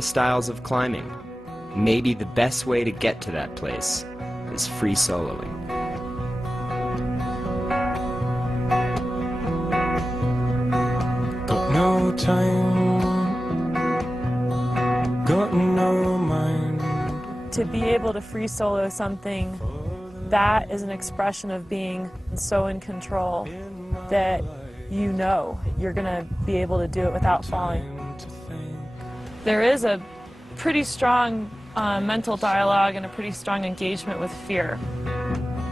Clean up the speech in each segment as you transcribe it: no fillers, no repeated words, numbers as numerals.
the styles of climbing, maybe the best way to get to that place is free soloing. Got no time, got no mind. To be able to free solo something, that is an expression of being so in control that you know you're going to be able to do it without falling. There is a pretty strong mental dialogue and a pretty strong engagement with fear.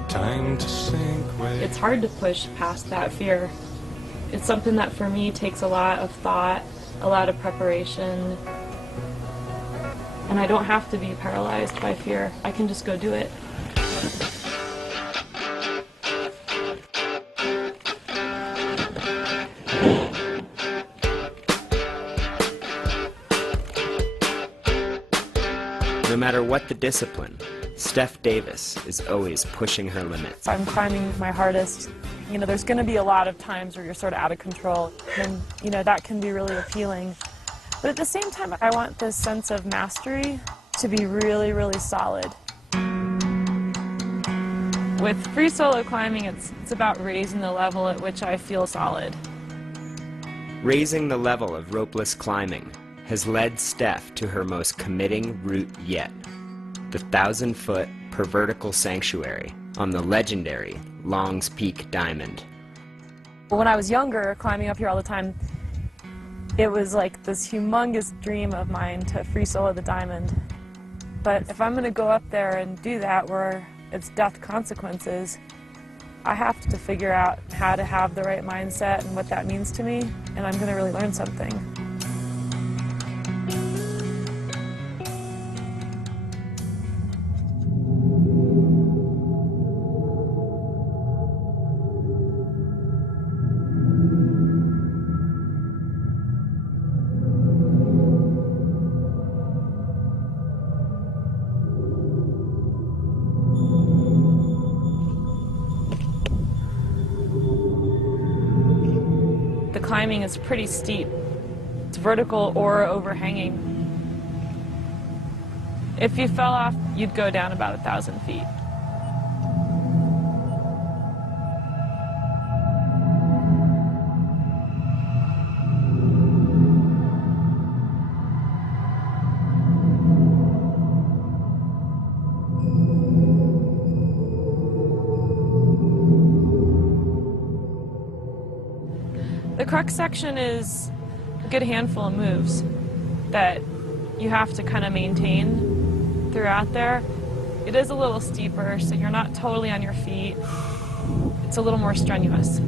Time to sink with. It's hard to push past that fear. It's something that for me takes a lot of thought, a lot of preparation, and I don't have to be paralyzed by fear. I can just go do it. No matter what the discipline, Steph Davis is always pushing her limits. I'm climbing my hardest. You know, there's going to be a lot of times where you're sort of out of control, and you know, that can be really appealing. But at the same time, I want this sense of mastery to be really, really solid. With free solo climbing, it's about raising the level at which I feel solid. Raising the level of ropeless climbing has led Steph to her most committing route yet, the 1,000-foot per vertical sanctuary on the legendary Longs Peak Diamond. When I was younger, climbing up here all the time, it was like this humongous dream of mine to free solo the diamond. But if I'm going to go up there and do that where it's death consequences, I have to figure out how to have the right mindset and what that means to me, and I'm going to really learn something. The climbing is pretty steep. It's vertical or overhanging. If you fell off, you'd go down about 1,000 feet. The crux section is a good handful of moves that you have to kind of maintain throughout there. It is a little steeper, so you're not totally on your feet. It's a little more strenuous.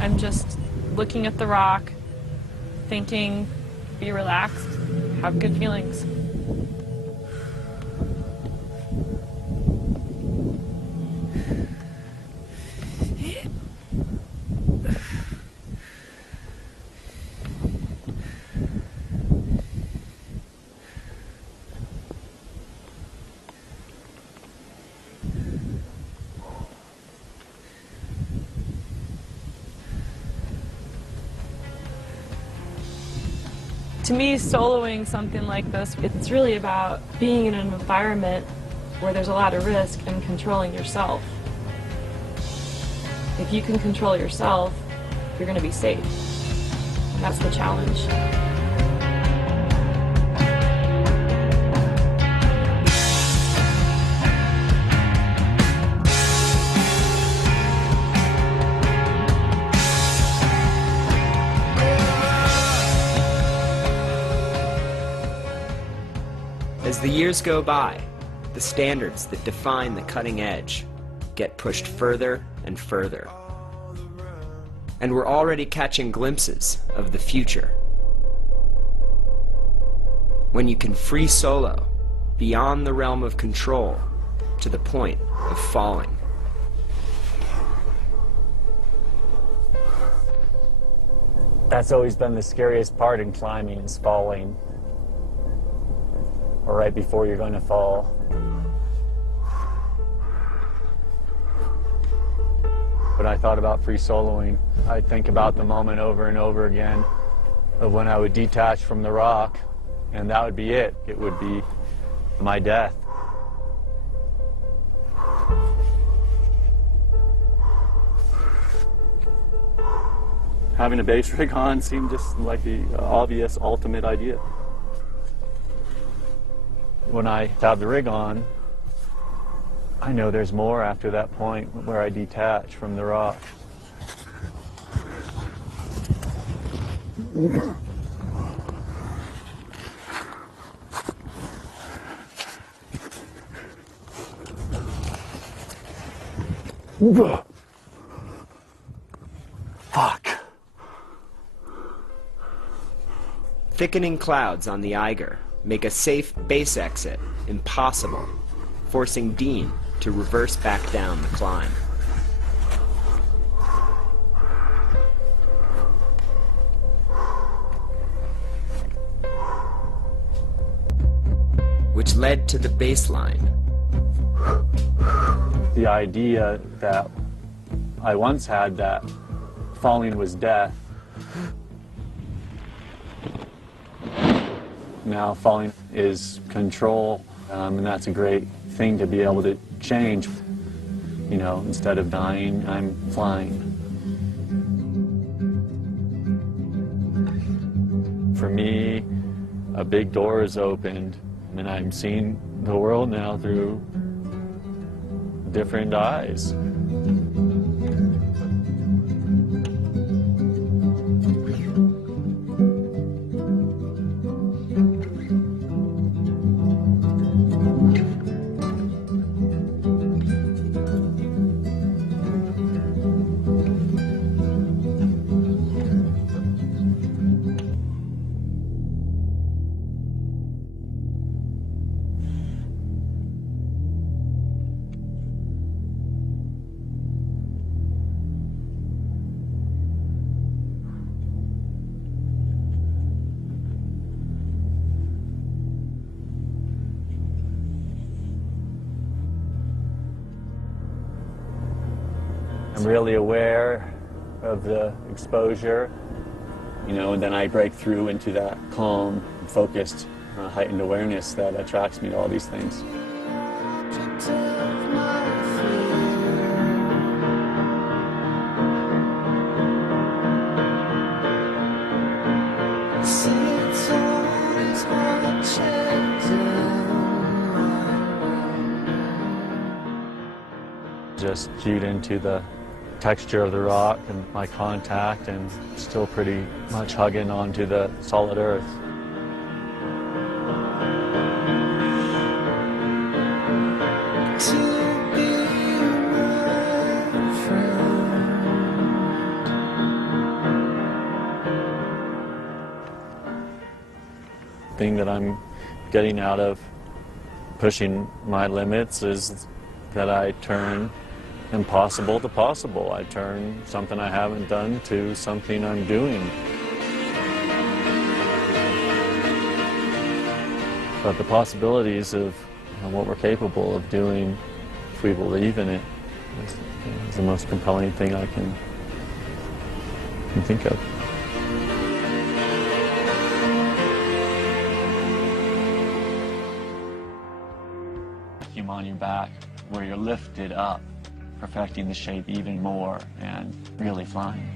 I'm just looking at the rock, thinking, be relaxed, have good feelings. To me, soloing something like this, it's really about being in an environment where there's a lot of risk and controlling yourself. If you can control yourself, you're going to be safe. And that's the challenge. As the years go by, the standards that define the cutting edge get pushed further and further. And we're already catching glimpses of the future. When you can free solo beyond the realm of control to the point of falling. That's always been the scariest part in climbing, is falling. Or right before you're going to fall. When I thought about free soloing, I think about the moment over and over again of when I would detach from the rock, and that would be it. It would be my death. Having a bass rig on seemed just like the obvious, ultimate idea. When I have the rig on, I know there's more after that point where I detach from the rock. Fuck. Thickening clouds on the Eiger make a safe base exit impossible, forcing Dean to reverse back down the climb. Which led to the baseline. The idea that I once had that falling was death. Now falling is control, and that's a great thing to be able to change. You know, instead of dying, I'm flying. For me, a big door is opened, and I'm seeing the world now through different eyes. I'm really aware of the exposure, you know, and then I break through into that calm, focused, heightened awareness that attracts me to all these things. Just cued into the texture of the rock and my contact, and still pretty much hugging onto the solid earth. The thing that I'm getting out of pushing my limits is that I turn impossible to possible. I turn something I haven't done to something I'm doing. But the possibilities of what we're capable of doing if we believe in it is the most compelling thing I can think of. On your back, where you're lifted up, perfecting the shape even more and really flying.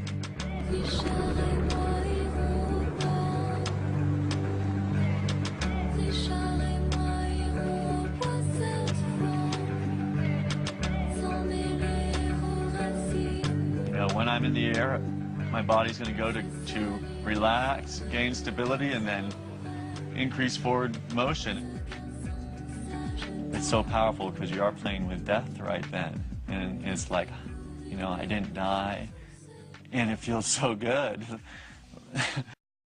You know, when I'm in the air, my body's going to go to relax, gain stability, and then increase forward motion. It's so powerful because you are playing with death right then. And it's like, you know, I didn't die, and it feels so good.